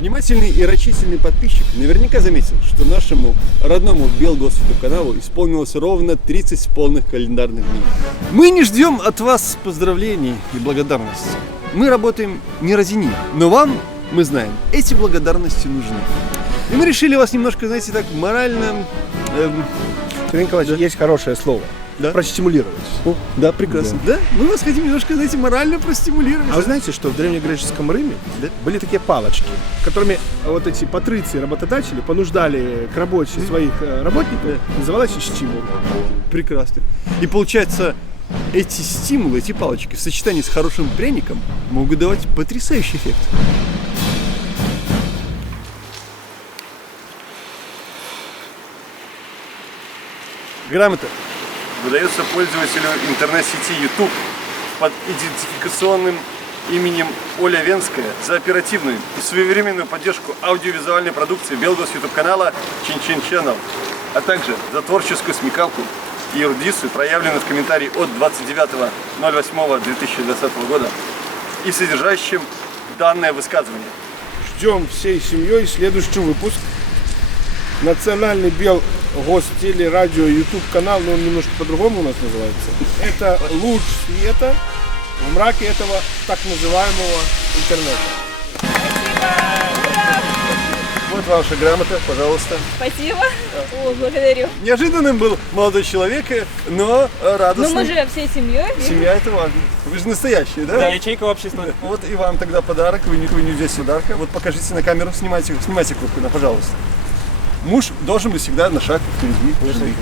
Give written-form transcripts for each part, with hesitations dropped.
Внимательный и рачительный подписчик наверняка заметил, что нашему родному Белгос YouTube каналу исполнилось ровно 30 полных календарных дней. Мы не ждем от вас поздравлений и благодарности. Мы работаем не ради них, но вам, мы знаем, эти благодарности нужны. И мы решили вас немножко, знаете, так морально... Сергей Николаевич, есть хорошее слово. Да? Простимулировать. О, да, прекрасно. Да. Мы вас хотим немножко, знаете, морально простимулировать. А вы знаете, что в древнегреческом Риме были такие палочки, которыми вот эти патриции, работодатели понуждали к работе своих работников, называлась стимул. Прекрасно. И получается, эти стимулы, эти палочки в сочетании с хорошим пряником могут давать потрясающий эффект. Грамота выдается пользователю интернет-сети YouTube под идентификационным именем Оля Венская за оперативную и своевременную поддержку аудиовизуальной продукции Белгос YouTube канала Чин-Чин Channel, а также за творческую смекалку и эрудицию, проявленную в комментарии от 29.08.2020 года и содержащим данное высказывание. Ждем всей семьей следующий выпуск. Национальный Белгостелерадио YouTube канал, но он немножко по-другому у нас называется. Это луч света в мраке этого так называемого интернета. Вот ваша грамота, пожалуйста. Спасибо. О, благодарю. Неожиданным был молодой человек, но радостный. Но мы же всей семьей. Семья — это важно. Вы же настоящие, да? Да, ячейка общества. Вот и вам тогда подарок. Вы не здесь подарка. Вот покажите на камеру, снимайте куртку, пожалуйста. Муж должен быть всегда на шаг впереди.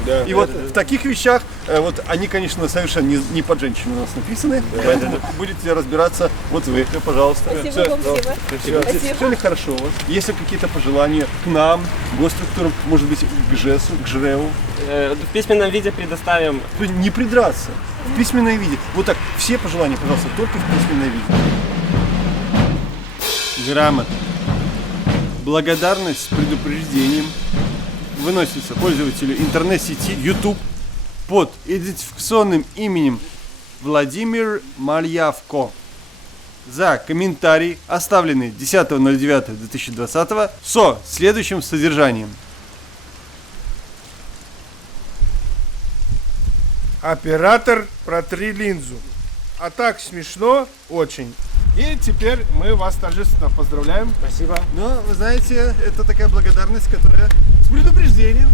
Да, и вот в таких вещах, вот они, конечно, совершенно не под женщину у нас написаны, поэтому будете разбираться вот вы, пожалуйста. Спасибо вам, Все ли хорошо у вас? Есть ли какие-то пожелания к нам, госструктурам, может быть, к ЖЭСу, к ЖРЭУ? В письменном виде предоставим. Не придраться. В письменном виде. Вот так, все пожелания, пожалуйста, только в письменном виде. Грамотно. Благодарность с предупреждением выносится пользователю интернет-сети YouTube под идентификационным именем Владимир Мальявко за комментарий, оставленный 10.09.2020 со следующим содержанием. Оператор, протри линзу. А так смешно очень. И теперь мы вас торжественно поздравляем. Спасибо. Но, вы знаете, это такая благодарность, которая с предупреждением.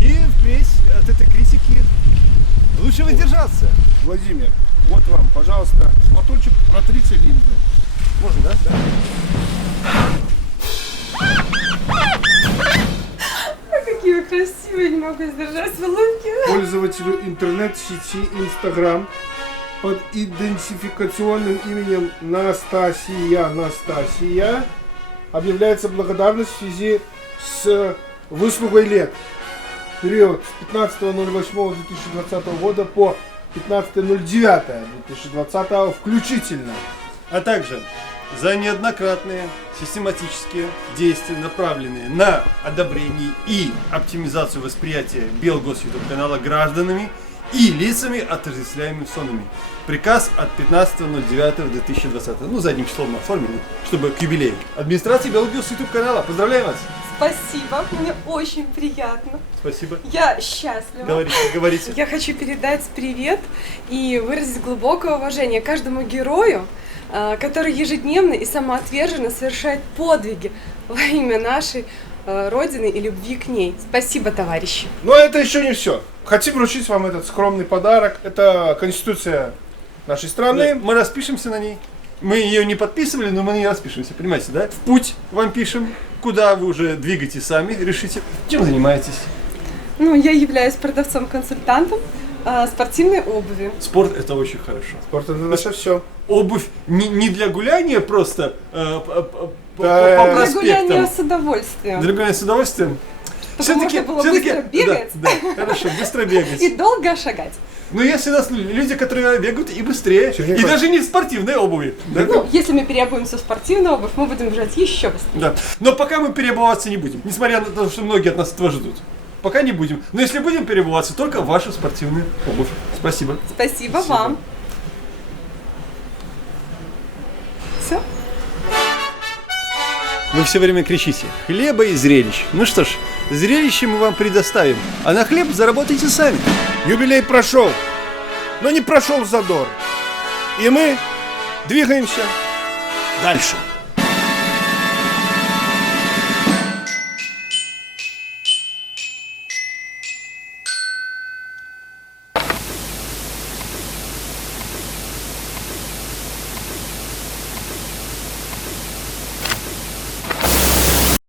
И впредь от этой критики лучше воздержаться. Владимир, вот вам, пожалуйста, платочек, протрите линзу. Можно, да? Какие вы красивые, не могу сдержать улыбки. Пользователю интернет-сети Instagram под идентификационным именем Настасия объявляется благодарность в связи с выслугой лет. Период с 15.08.2020 года по 15.09.2020 включительно. А также за неоднократные систематические действия, направленные на одобрение и оптимизацию восприятия Белгос YouTube канала гражданами и лицами, отождествляемыми с сонами. Приказ от 15.09.2020. Ну, задним числом оформили, чтобы к юбилею. Администрация Белгос YouTube канала. Поздравляю вас! Спасибо, мне очень приятно. Спасибо. Я счастлива. Говорите. Я хочу передать привет и выразить глубокое уважение каждому герою, который ежедневно и самоотверженно совершает подвиги во имя нашей Родины и любви к ней. Спасибо, товарищи. Но это еще не все. Хотим вручить вам этот скромный подарок. Это Конституция нашей страны. Мы распишемся на ней. Мы ее не подписывали, но мы на ней распишемся. Понимаете, да? В путь вам пишем. Куда вы уже двигаетесь сами, решите. Чем занимаетесь? Ну, я являюсь продавцом-консультантом спортивной обуви. Спорт — это очень хорошо. Спорт — это наше все. Обувь не для гуляния просто по Для проспектам. гуляния с удовольствием. Для гуляния с удовольствием. Чтобы можно было быстро бегать. Да, хорошо, быстро бегать. И долго шагать. Но если у нас люди, которые бегают и быстрее, Сергей и даже не в спортивной обуви. Да? Ну, если мы переобуемся в спортивную обувь, мы будем бежать еще быстрее. Да. Но пока мы переобуваться не будем, несмотря на то, что многие от нас этого ждут. Пока не будем. Но если будем переобуваться, только в вашу спортивную обувь. Спасибо. Спасибо вам. Все? Вы все время кричите «хлеба и зрелищ». Ну что ж, зрелище мы вам предоставим, а на хлеб заработайте сами. Юбилей прошел, но не прошел задор. И мы двигаемся дальше.